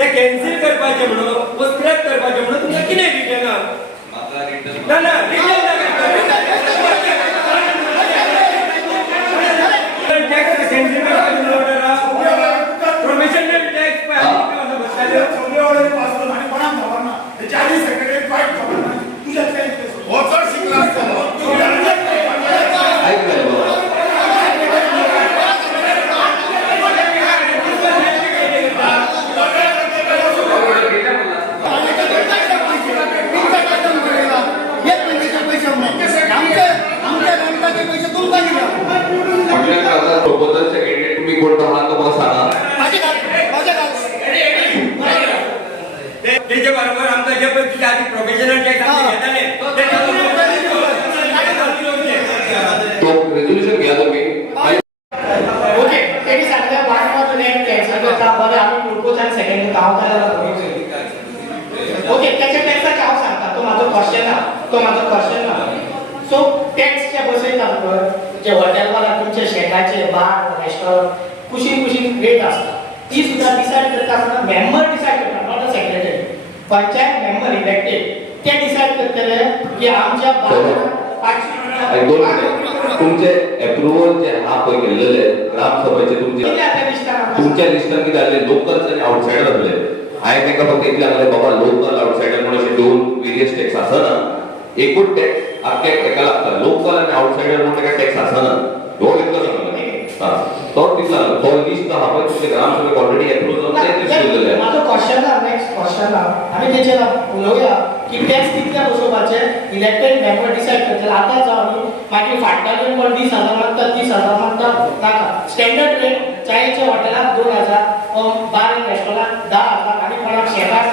ते कॅन्सल करपाचे म्हणून पोस्टपोन करपाचे म्हणून तुमकां कितें रिटर्न म्हाका रिटर्न ना ना रिटर्न टॅक्स कॅन्सल करपाचे ऑर्डर आहा प्रोफेशनल टॅक्स पे असं बसताले सगळे पासून आणि कोणाक खबर ना त्याच्या आधी सेक्रेटरी फाईट खबर ना तुझ्या काय हो चड शिकला प्रपोजल सेक्रेटरी तुम्ही कोणता आहात तो मला सांगा त्याच्या बरोबर आमचा जे पण तुझ्या आधी प्रोफेशनल टॅक्स आम्ही घेताले तो रेझोल्यूशन घ्या तुम्ही ओके त्यांनी सांगितलं वाटवा नेट कॅन्सल करता बरं आम्ही ग्लुकोज आणि सेकंड काम करायला ओके त्याच्या टॅक्सचा काय सांगता तो माझा क्वेश्चन ना सो टॅक्सच्या बसयतात जे हॉटेलवाला तुमच्या शेताचे बार रेस्टॉरंट कुशीन रेट असतात ती सुद्धा डिसाईड करता असताना मेंबर डिसाईड करतात not a secretary panchayat member elected ते डिसाईड करतले की आमच्या तुमचे अप्रुव्हल जे हा पय केलेले ग्रामसभेचे तुमच्या लिस्टान किती आले लोकल्स आणि आउटसाइडर आसले हाय तांकां फक्त इतले सांगले बाबा लोकल आउटसाइडर म्हणून अशे दोन वेरियस टॅक्स आसना एकूच टॅक्स आख्या एका लागता लोकल आणि आउटसाइडर म्हणून एका टॅक्स आसना हो एकदा सांगले तो तितला तो लिस्ट हा पय तुमचे ग्रामसभेक ऑलरेडी अप्रूव्ह जावन ते लिस्ट केलेले माझा क्वेश्चन नेक्स्ट क्वेश्चन आम्ही त्याच्याला उलवूया की टॅक्स कितल्या बसोवपाचे इलेक्टेड मेंबर डिसाईड करतले आता जावन मागीर फाटल्यान कोण 20,000 मागता 30,000 मागता नाका स्टँडर्ड रेट चायेच्या हॉटेलात 2,000 बार रेस्टॉरंटात 10,000 आणि कोणाक शेताक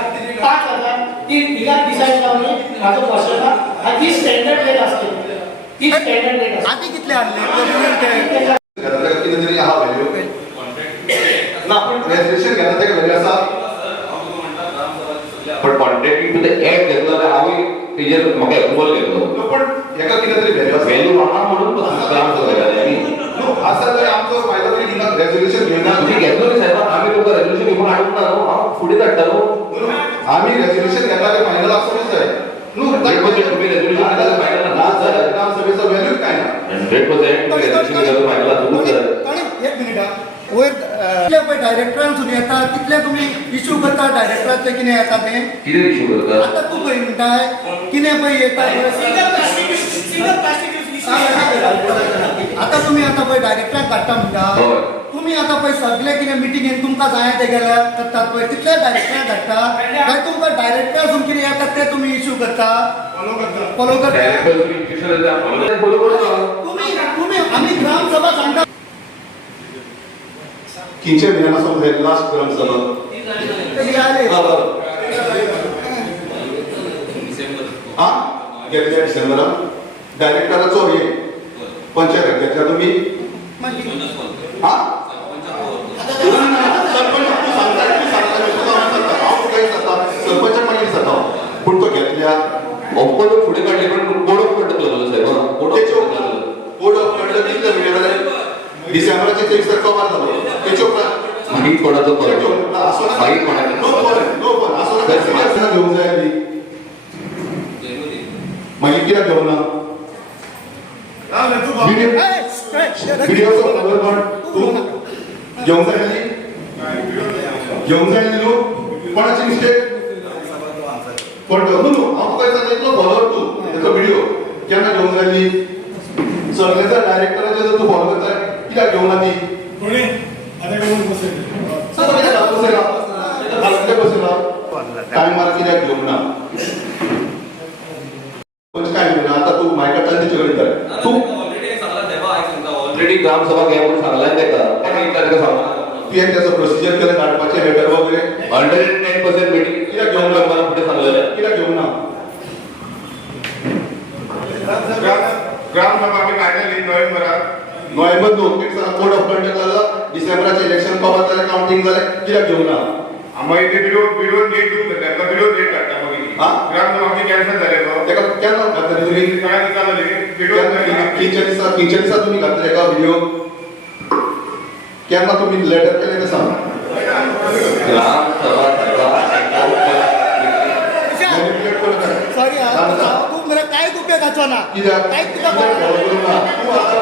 5,000 ती तिगात डिसाईड जावन माझा क्वेश्चन हा ती स्टँडर्ड रेट असते ती स्टँडर्ड रेट असते आधी कितले आणले किती हा व्हॅल्यू ना पण रेजिस्ट्रेशन घेता ते व्हॅल्यू असा पण कॉन्ट्रॅक्टिंग टू द ऍक्ट घेतलं जाल्यार हांव तेजेर म्हाका अप्रुव्हल घेतलो पण एका किती तरी व्हॅल्यू असा व्हॅल्यू वाडा म्हणून ग्रामसभा जाली असा जर आमचो फायदा तरी हिंगा रेझोल्यूशन घेऊन तुम्ही घेतलो रे साहेब आम्ही तुमकां रेझोल्यूशन घेऊन हाडूंक ना हांव फुडें धाडटालो आम्ही रेझोल्यूशन घेतला ते फायनल आसपास जाय न्हू तुम्ही रेझोल्यूशन घेतलं फायनल ना सर ग्रामसभेचा व्हॅल्यू काय ना 100% तुम्ही रेझोल्यूशन घेतलं फायनल आसपास सर एक मिनिट वयर कितले पळय डायरेक्टरांसून येता तितले तुम्ही इश्यू करता डायरेक्टराचे कितें येता ते कितें इश्यू करता आतां तूं पळय म्हणटाय कितें पळय येता आतां तुमी आतां पळय डायरेक्टराक धाडटा म्हणटा तुमी आतां पळय सगळे कितें मिटिंगेन तुमकां जाय ते गेल्यार करतात पळय तितले डायरेक्टराक धाडटा काय तुमकां डायरेक्टरासून कितें येता ते तुमी इश्यू करता फॉलो करता तुमी आमी ग्रामसभा सांगता किंचे महिन्यापासून जाईल लास्ट ग्रामसभा हा घेतल्या डिसेंबरात डायरेक्टराचो हे पंचायत घेतल्या तुम्ही हा सरपंच मागीर जाता पूण तो घेतल्या ऑफकोर्स फुडें काडले पण बोर्ड ऑफ कंडक्ट जालो साहेब बोर्ड ऑफ कंडक्ट कितें जालें जाल्यार डिसेंबराचे 23 कवर जालो तेच्यो मागीर कोणाचो मागीर कोणाचो घेवंक जाय न्ही मागीर कित्याक घेवना व्हिडिओचो खबर कोण तूं घेवंक जाय न्ही घेवंक जाय न्ही न्हू कोणाची मिस्टेक कोण न्हू न्हू हांव तुका सांगता इतलो फॉलोवर तूं तेचो व्हिडिओ केन्ना घेवंक जाय न्ही सगळ्याच्या डायरेक्टराचे जर तूं फॉलो करता कित्याक घेवना ती टायमार कित्याक घेवंक ना काय म्हणून आता तू मायकाटान तेचे कडेन जाय तू ऑलरेडी ग्रामसभा घ्या म्हणून सांगलां ताका सांगला तुवें त्याचो प्रोसिजर केलें धाडपाचें लेटर वगैरे 110% मिटिंग कित्याक घेवंक ना मला फुडें सांगलेलें कित्याक घेवंक ना ग्रामसभा आम्ही काढलेली नोव्हेंबर 2 कोड ऑफ कंडक्ट जालो डिसेंबराचे इलेक्शन कवर जालें काउंटिंग जालें कित्याक घेवंक ना आम्ही ते व्हिडिओ डेट दिवंक जाता व्हिडिओ डेट काडटा मागीर ग्रामसभा आमची कॅन्सल जालेलो तेका केन्ना घातले तुमी काय दिसालो व्हिडिओ किंच्या दिसा तुमी घातले का व्हिडिओ केन्ना तुमी लेटर केले ते सांग ग्रामसभा ना कित्याक कांयच तुका follow करूंक ना. तूं आतां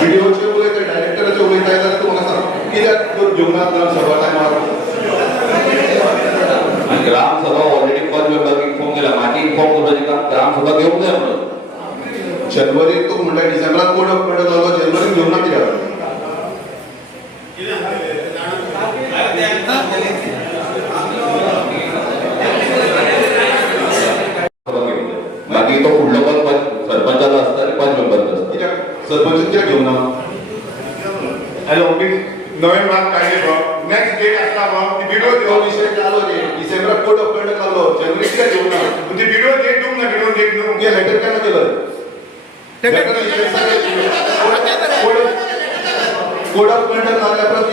व्हिडिओचेर उलयता डायरेक्टराचेर उलयताय जाल्यार तूं म्हाका सांग कित्याक तर घेवना ग्रामसभा टायमार आणि ग्रामसभा ऑलरेडी 5 मेंबरांक इन्फॉर्म केला मागीर इन्फॉर्म करपाची का ग्रामसभा घेवंक जाय म्हणून जनवरीक तो म्हणटा डिसेंबराक कोड ऑफ कंडक्ट लागलो जनवरीक घेवना कित्याक मागीर तो फुडलो पद सरपंचाचो आसता आनी 5 मेंबरांचो आसता कित्याक सरपंच कित्याक घेवना हॅलो नवीन बात काढले नेक्स्ट डेट असता ती व्हिडिओ तो देऊ विषय चालू रे डिसेंबराक कोड ऑफ कंडक्ट लागलो जनवरी कित्याक घेवना ती व्हिडिओ डेट देऊ ना व्हिडिओ डेट देऊ तुमगे लेटर केन्ना केलं कोड ऑफ कंडक्ट लागल्या परत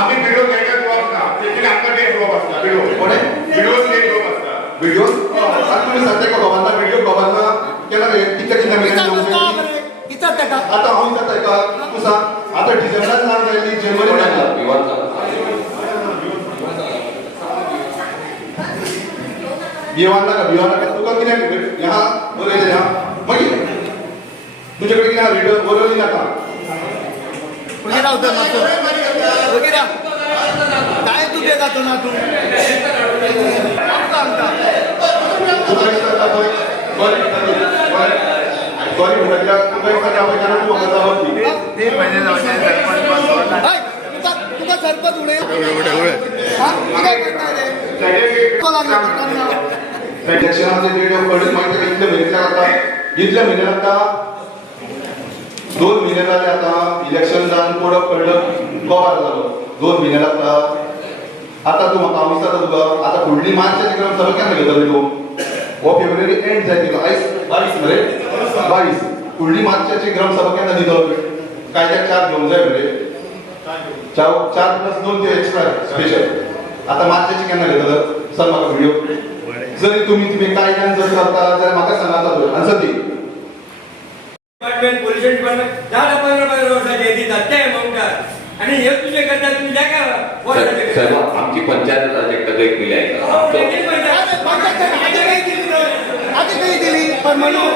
आम्ही व्हिडिओ लेटर देऊ असता त्याची आमका डेट देऊ असता व्हिडिओ कोणे व्हिडिओ डेट देऊ असता व्हिडिओ आता तुम्ही सांगता का बाबांना व्हिडिओ बाबांना केला रे कितल्या कितल्या महिन्यात इचार ताका आता हांव जाताय का तूं सांग आता डिसेंबराक नाक जायली जनवरी लागला विवाद भिवान नाका तुका कित्याक ह्या बरयलें ह्या मागीर तुजे कडेन कितें रिटर्न बरोवली नाका फुडें राव तर मातसो ओके रा काय तू बे जातो ना तू तुका दिसता पळय बरें सॉरी म्हणटा कित्याक तुका दिसता पळय जाल्यार तूं म्हाका जबाब दी तुका सरपंच उडय कित्याक करता रे तुका लागला इलेक्शनाचे डेट ऑफ कंडक्ट माहिती का इतले म्हयने लागता इतले म्हयने लागता 2 महिने जाले आता इलेक्शन जावन कोड ऑफ कंडक्ट गोवार जालो 2 महिने लागता आता तूं म्हाका हांव विचारता तुका आता फुडली मार्चाची ग्रामसभा केन्ना घेतली तूं हो फेब्रुवारी एंड जाय तिका आयज 22 मरे 22 फुडली मार्चाची ग्रामसभा केन्ना दितो कायद्याक 4 घेवंक जाय मरे 4+2 ते एक्स्ट्रा स्पेशल आता मार्चाची केन्ना घेतलं सांग म्हाका व्हिडिओ जरी तुम्ही कायद्यान जर करता जाल्यार म्हाका सांगात answer the department police department 10-15 वर्षाचे दितात ते अमाउंटार आणि हे तुझे करता तुम्ही द्या का साहेब आमची पंचायत प्रोजेक्ट काही केली आहे आधी काही दिली पण म्हणून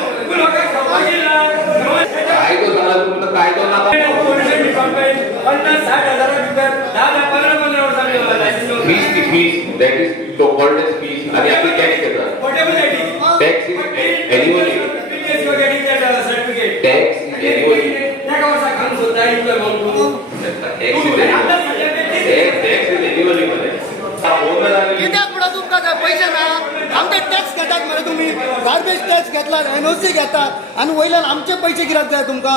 काय तो झाला तुमचं काय तो नाका पोलीस डिपार्टमेंट 50-60 हजार 10-15 वर्षाचे फीस दॅट इज तो कॉल्ड एज फीस आणि आम्ही टॅक्स घेतात tax is annually certificate. Tax is annually. Tax is annually मध्ये. कित्याक पुढे तुमका काय पैसे ना आमचे टॅक्स घेतात मरे तुम्ही गार्बेज टॅक्स घेतला एनओसी घेतात आणि वयल्यान आमचे पैसे कित्याक जाय तुमका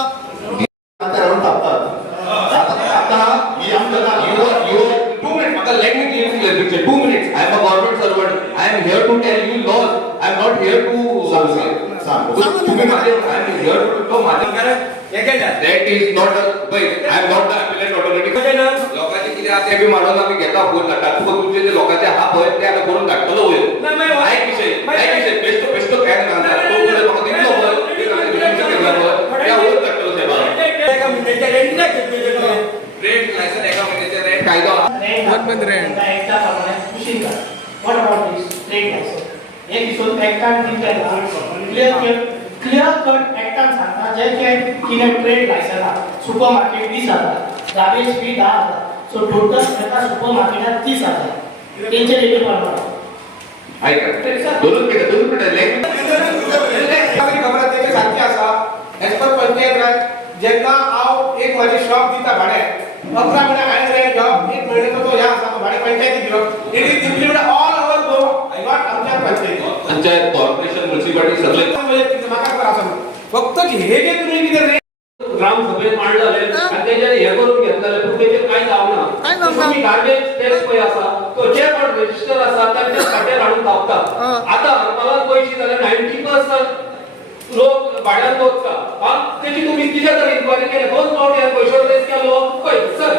Let me give you a picture. 2 minutes. I am a government servant. I am here to tell you laws. I am not here to तुम्ही माझे I am here to माझे that is not a wait. I am not the appellate authority. लोकांचे किती आता बी मानून आम्ही घेता phone करतात तू तुमचे जे लोकांचे हात होय ते आम्ही करून टाकतो होय एक विषय पेस्टो काय म्हणतात तो तुला लोक दिलो होय ते काय विचार केला होय त्या होय टाकतो रेट लायसन एका महिन्याचे रेट कायदा बंद rate what about this trade license एक दिसून एक्टान क्लियर कट एक्टान सांगता जे के किने trade license supermarket 20,000 garbage fee 10,000 so total एका सुपरमार्केटात 30,000 त्यांचे रेट पडणार ऐका दोन मिनिटं खबर ते सारखी आसा एज पर पंचायत राज जेन्ना हांव एक माझे शॉप दिता भाडे 11 महिने हांवें रेंट घेवप एक महिन्याचो तो ह्या आसा भाडे पंचायतीक घेवप it is include all over Goa not आमच्या पंचायती पंचायत कॉर्पोरेशन म्युनिसिपालिटी सगळे म्हाका खबर आसा फक्त हे जे तुमी कितें ग्रामसभेत मांडले आणि त्याच्यात हे करून घेतलेले पण त्याचे काय जावना तुम्ही गार्बेज टॅक्स पय आसा तो जे पण रजिस्टर आसा त्या खात्यात हाडून धावतात आता मला पैसे झाले 90% लोक भाड्यान दवरता त्याची तुम्ही कित्याक तर इन्क्वायरी केली दोन पावटी ह्या पैशावर रेस केलो पय सर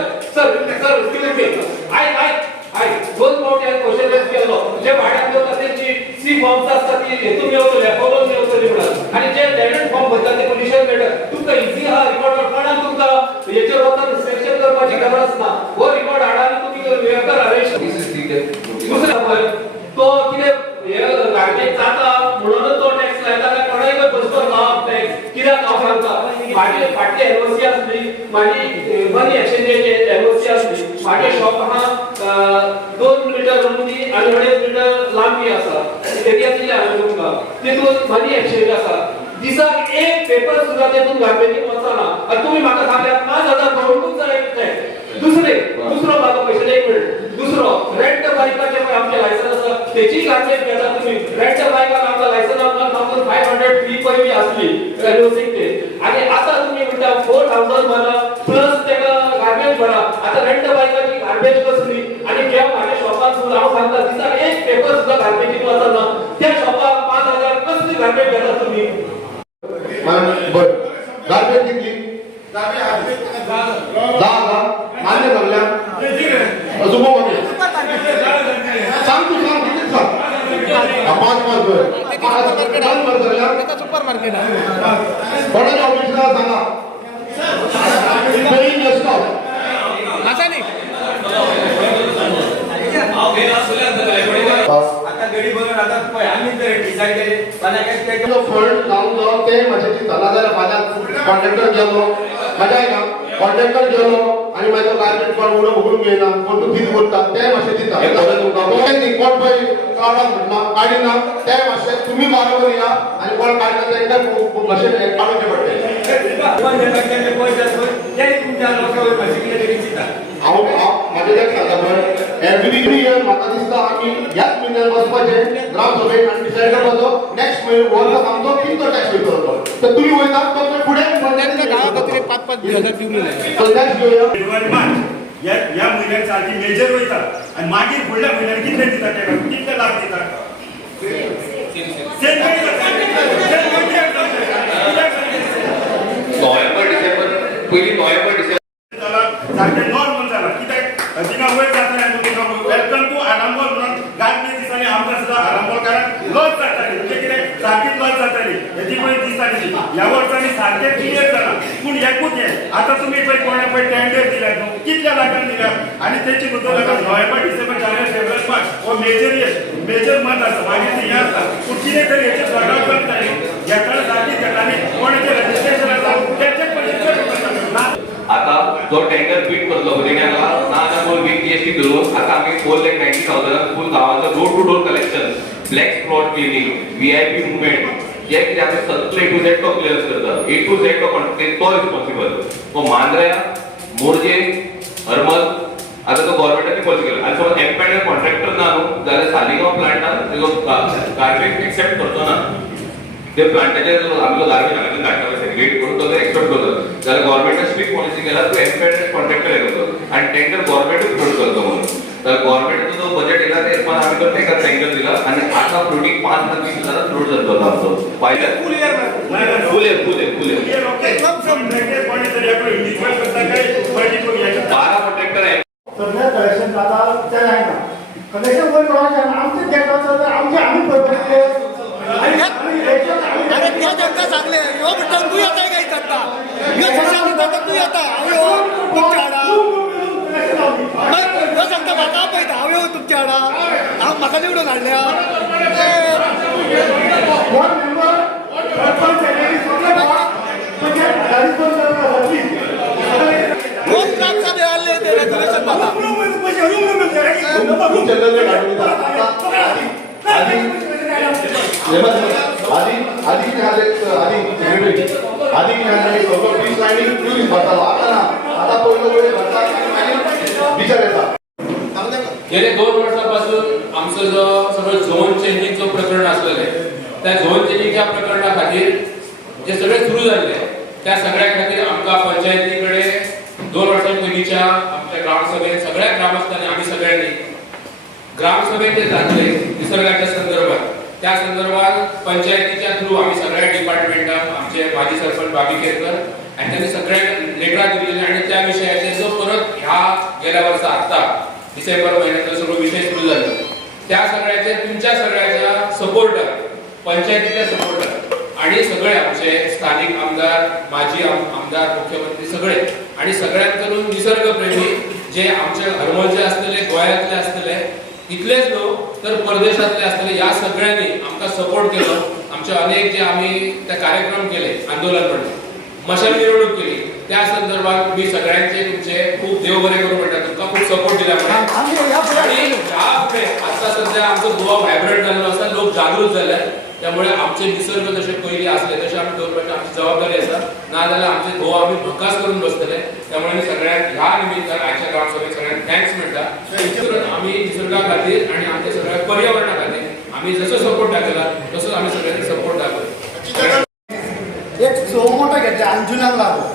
आय दोन पावटी ह्या पैशावर रेस केलो जे भाड्यान दवरता त्यांची सी फॉर्म्स असतात ती हेतून येवतले फॉर्म येवतले म्हणून आणि जे डेडेड फॉर्म भरतात ते पोलिशन मेळटा तुमका इझी हा रिकॉर्ड पण तुमका याचेर वता इन्स्पेक्शन करपाची गरज ना हो रिकॉर्ड हाडानी तुम्ही वेकर अरेस्ट दुसरा तो कितें हे गार्बेज जाता म्हणूनच तो टॅक्स लायता काय कोणाय शॉप हा 2 मिटर रुंदी आणि 2.5 मीटर लांबी असा एरिया दिली आहे तुमका तिथून मनी एक्सचेंज असा दिसाक एक पेपर सुद्धा तेतून गार्बेजिंग वचना आणि तुम्ही म्हाका सांगल्या 5,000 करोडूच जाय दुसरो म्हाका पैसे एक मिनिट दुसरो रेंट बायकाचे पण आमचे लायसन आसा तेची गार्बेज घेता तुम्ही रेंट बायकाक आमचा लायसन 1500 फी पयली असली एनओसी ते आणि आता तुम्ही म्हणता 4000 भरा प्लस तेका गार्बेज भरा आता रेंट बायकाची गार्बेज कसली आणि जेव्हा माझ्या शॉपात सुद्धा हांव सांगता दिसाक एक पेपर सुद्धा गार्बेजीन वचना त्या शॉपाक 5,000 कसली गार्बेज घेता तुम्ही बर गार्बेज कितली 10,000 मान्य करल्या अजून सांग तू सांग किती सांग 5 सुपर मार्केट कोणाच्या ऑफिसला सांगा असा नाही आता गडी बघून आता पळय आम्ही तर डिसाइड केले पण काय फंड लावून जाऊन ते माझ्या चला जाल्यार फाल्यां कॉन्ट्रॅक्टर गेलो माझ्या आहे ना कॉन्ट्रॅक्टर गेलो आणि माझ्या गार्बेज पण उडो उघडून घेयना कोण तू कितें करता ते मातशें दिता हे खबर तुमकां कोण पळय काडिना ते मातशें तुमी बरोबर या आणि कोण काडटा तेंकां मातशें काडूचें पडटलें तुमच्या लोकांवर भाषेकडे दिसता हांव म्हाजें एक सांगता पळय एवरी इयर म्हाका दिसता आमी ह्याच म्हयन्यान बसपाचें ग्रामसभेक आनी डिसायड करपाचो नेक्स्ट वर्स आमचो कितलो टॅक्स पे करतो तर तुमी वयता तो फुडें गावा खातीर 5,000 दिवले तो टॅक्स घेवया फेब्रुवारी मार्च या महिन्यात सारखी मेजर वयतात आणि मागीर फुडल्या म्हयन्यात कितले दितात तेका कितले लाभ दितात नोव्हेंबर डिसेंबर पहिली नोव्हेंबर डिसेंबर सारखे नॉर्मल जाला कित्याक तिका वयर जाता वेलकम टू आरांबोल म्हणून गार्बेज दिसांनी आमकां सुद्दां आरांबोलकारांक लॉस जाताली म्हणजे कितें सारकीच लॉस जाताली हेची पळय दिसताली ह्या वर्सांनी सारकें क्लियर जाला पूण एकूच हें आतां तुमी पळय कोणा पळय टेंडर दिल्यात न्हू कितल्या लाखांक दिल्यात आनी तेची बद्दल आतां नोव्हेंबर डिसेंबर जानेवारी फेब्रुवारी मार्च हो मेजर मंथ आसा मागीर हें आसा पूण कितें तरी हेचेर सॉर्ट करता घेताना सारकीच घेता आनी कोणाचें रजिस्ट्रेशन आसा तेचें पयशे आता जो टेंडर बीट करतलो हरियाणाला ना कोण बीट जीएसटी धरून आता आम्ही 4,90,000 फुल गावाचं door to door collection black spot cleaning VIP movement जे कितें आमी सगळे A to Z तो क्लियर करता A to Z तो रिस्पॉन्सिबल तो मांद्र्या मोरजे हरमल आता तो गव्हर्नमेंटाची पॉलिसी केला आणि समज एम्पॅनल कॉन्ट्रॅक्टर ना न्हू जाल्यार सालिगांव प्लांटान तेजो गार्बेज एक्सेप्ट करतो ना ते प्लांटाचेर आमचो गार्बेज हांगाच्यान काडटा सेग्रिगेट करून तो एक्सेप्ट करतो जाल्यार गव्हर्नमेंटान स्ट्रिक्ट पॉलिसी केला तो एम्पॅनल कॉन्ट्रॅक्टर हे करतो आणि टेंडर गव्हर्नमेंटूच फ्लोट करतो म्हणून तर गव्हर्नमेंटाचो जो बजेट येला ते पण आमी तो तेका टेंडर दिला आणि आता फ्लोटिंग 5 लाख 20,000 फ्लोट जातलो आमचो पाहिलं फुल इयर फुल इयर ओके कॉन्ट्रॅक्टर कोणी तरी आपण इंडिव्हिज्युअल करता काय मल्टिपल याच्या 12 कॉन्ट्रॅक्टर आहे सगळ्या कलेक्शन जाता ते जायना कलेक्शन कोण करवायचे आमचे घेत वचत तर आमचे आमी पळयतले अरे त्या जगता सांगले यो म्हणटा तू येता काय करता यो सगळा म्हणटा तू येता हांव यो तुमच्या हाडा यो सांगता म्हाका पळयता हांव यो तुमच्या हाडा हांव म्हाका निवडून हाडल्या वन मेंबर दोन ग्रामसभे आले ते रेझोल्युशन जाता आधी सगळं फीस आणि टुरिस्ट भरतालो आता ना आता पहिलं वेळ भरता विचार येता गेले 2 वर्षांपासून आमचं जो सगळं झोन चेंजिंगचं प्रकरण असलेलं त्या झोन चेंजिंगच्या प्रकरणा खातीर जे सगळे सुरू झाले त्या सगळ्या खातीर आमकां पंचायतीकडे 2 वर्सां पयलींच्या आमच्या ग्रामसभेत सगळ्या ग्रामस्थांनी आम्ही सगळ्यांनी ग्रामसभेत जे जातले निसर्गाच्या संदर्भात त्या संदर्भात पंचायतीच्या थ्रू आम्ही सगळ्या डिपार्टमेंटाक आमचे माजी सरपंच बाबी केरकर आणि त्यांनी सगळ्या लेटरा दिलेले आणि त्या विषयाचे जो परत ह्या गेल्या वर्सा आता डिसेंबर महिन्यात सगळं विषय सुरू झाले त्या सगळ्याचे तुमच्या सगळ्याच्या सपोर्टर पंचायतीच्या सपोर्टर आणि सगळे आमचे स्थानिक आमदार माजी आमदार मुख्यमंत्री सगळे आणि सगळ्यात करून निसर्गप्रेमी जे आमचे हरमलचे असलेले गोंयातले असलेले इतलेच न्हू तर परदेशातले असलेले या सगळ्यांनी आमकां सपोर्ट केलो आमचे अनेक जे आम्ही ते कार्यक्रम केले आंदोलन म्हणून मशाल मिरवणूक केली त्या संदर्भात मी सगळ्यांचे तुमचे खूप देव बरे करून म्हणतात तुमकां खूप सपोर्ट दिला जागृत झाल्या. त्यामुळे आमचे निसर्ग जसे पयलीं असले तसे आमी दवरपाची आमची जबाबदारी आसा. नाजाल्यार आमचे घोव आमी भकास करून बसतले. त्यामुळे आमी सगळ्यांक ह्या निमित्तान आयच्या ग्रामसभेक सगळ्यांक थँक्स म्हणटा. आमी निसर्गा खातीर आनी आमच्या सगळ्या पर्यावरणा खातीर आमी जसो सपोर्ट दाखयला तसोच आमी सगळ्यांनी सपोर्ट दाखयला. एक चोमोटो घेतले अंजुनाक लागून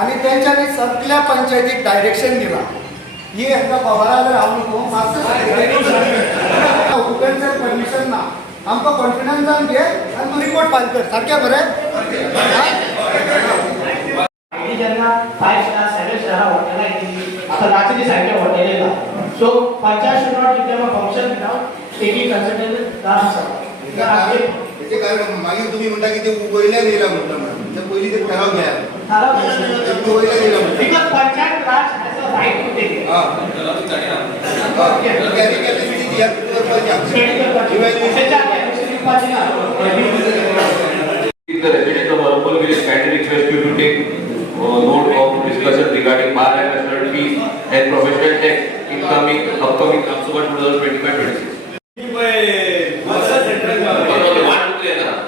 आणि त्यांच्यानी सगळ्या पंचायतीक डायरेक्शन दिला. ही एकदा खबर आल्यार हांव न्हू मातसो परमिशन ना आमकां कॉन्फिडन्सान घे आनी तूं रिपोर्ट फायल कर. सारकें बरें? आमी जेन्ना 5 स्टार 7 स्टार हॉटेलां घेतली आतां रातची सायडीच्या हॉटेल येयला. So panchayat should not give them a function without taking consultation. मागीर तुम्ही म्हणटा की ते वयल्यान येयला म्हणटा पयलीं ते ठराव घ्या. वयल्यान येयला म्हणटा because panchayat raj has a right to take The resident of Arambol village kindly request you to take note of discussion regarding bar and restaurant fees and professional tax upcoming Lok Sabha 2025-26.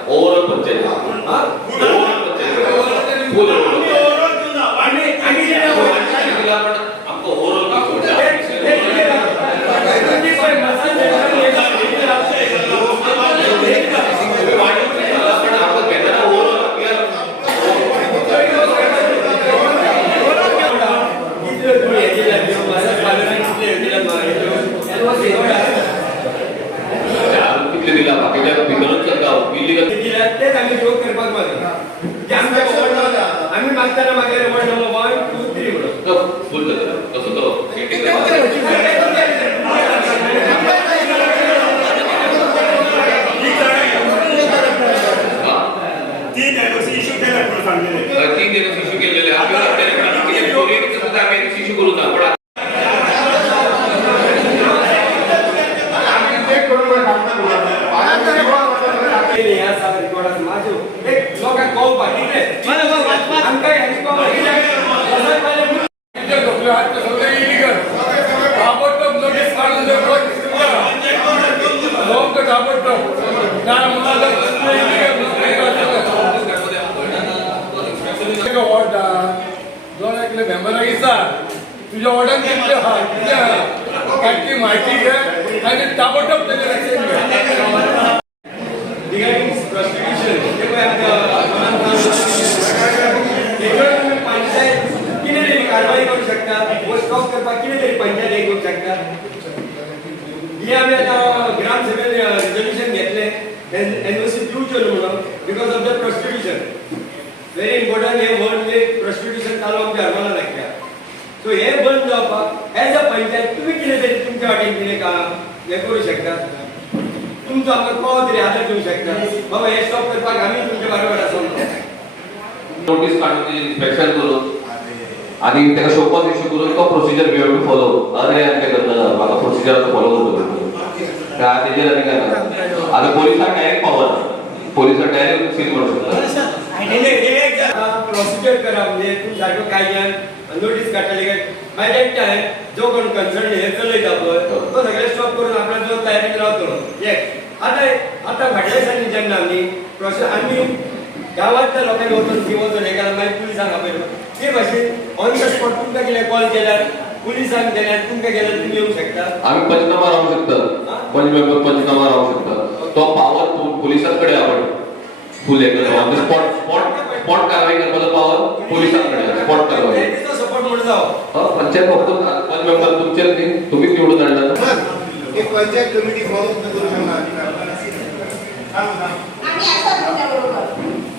Overall panchayat. दिला बाकीच्या वितरण तेच आम्ही शोध करपाक मागता. आम्ही मागताना मागले 1 2 3 म्हणून फुल कसं तो तीन इश्यू केले पण सांगलेले. 3 दिवस इश्यू केलेले आम्ही इश्यू करू ना पण लोकांक कळपाक मेंबराक दिसा तुझ्या ऑर्डर कितले आहा कितें आहा काय माहिती घे आनी ताबडतोब तेजेर एक्शन घे. Regarding prostitution, पंचायत कितें तरी कारवाई करूंक शकता वो स्टॉप करपाक कितें तरी पंचायत करूंक शकता. हे आमी आतां ग्राम सभेन रिजोल्यूशन घेतले एनओसी फ्युचर म्हणून because of the prostitution. Very important हे वर्ड प्रॉस्टिट्यूशन चालू आमच्या हरमला लागल्या. सो हे बंद जावपाक एज अ पंचायत तुमी कितें तरी तुमच्या वाटेन कितें हें करूं शकता. तुमचो आमकां कोण तरी आदर दिवंक शकता. बाबा हे स्टॉप करपाक आमी तुमच्या बरोबर आसा. नोटीस काढून ते इन्स्पेक्शन करून आणि त्याला शोकॉज इश्यू करून तो procedure we have to follow. अरे आमचे करता म्हाका प्रोसिजर फॉलो करता काय तेजेर आनी काय ना. आता पोलिसांक डायरेक्ट पावर पोलिसांक डायरेक्ट सील करू शकता. प्रोसिजर करप म्हणजे तुमी सारको कायद्यान नोटीस काडटले काय बाय दॅट टायम जो कोण कन्सर्न हे चलयता पळय तो सगळे स्टॉप करून आपल्या जो तयारीन रावतलो. आतां फाटल्या दिसांनी जेन्ना आमी गांवांतल्या लोकांनी वचून ती वचून हे केल्यार मागीर पुलिसांक आपयलो ते भाशेन ऑन द स्पॉट तुमकां कितें कॉल केल्यार पुलिसांक केल्यार तुमकां गेल्यार तुमी येवंक शकता. आम्ही पंचनामा राहू शकता. पंच मेंबर पंचनामा राहू शकता. तो पावर पोलिसांकडे आपण फुल ऑन द स्पॉट कारवाई करपाचो पावर पोलिसांकडे स्पॉट कारवाई सपोर्ट म्हणून जावं. पंचायत फक्त पंच मेंबर तुमचे तुम्हीच निवडून आणला. एक पंचायत कमिटी फॉलो करू शकता.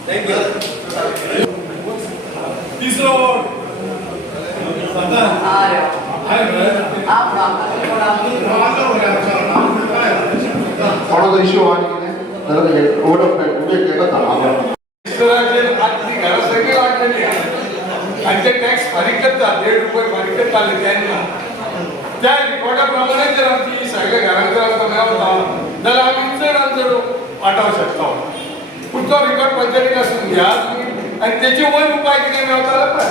थँक्यू. तिसरो कोणाचो इश्यू आहा कितें ओवर ऑफ आणि ते टॅक्स फारीक करता ₹1.5 फारीक करताले तेन्ना त्या रिकॉर्डा प्रमाणे जर आमची सगळ्या घरांत जर आमकां मेळता जाल्यार आमी चडांत चड वाटावंक शकता. पूण तो रिकॉर्ड पंचायतीन आसून घ्या आनी तेचे वयर उपाय कितें मेळटा जाल्यार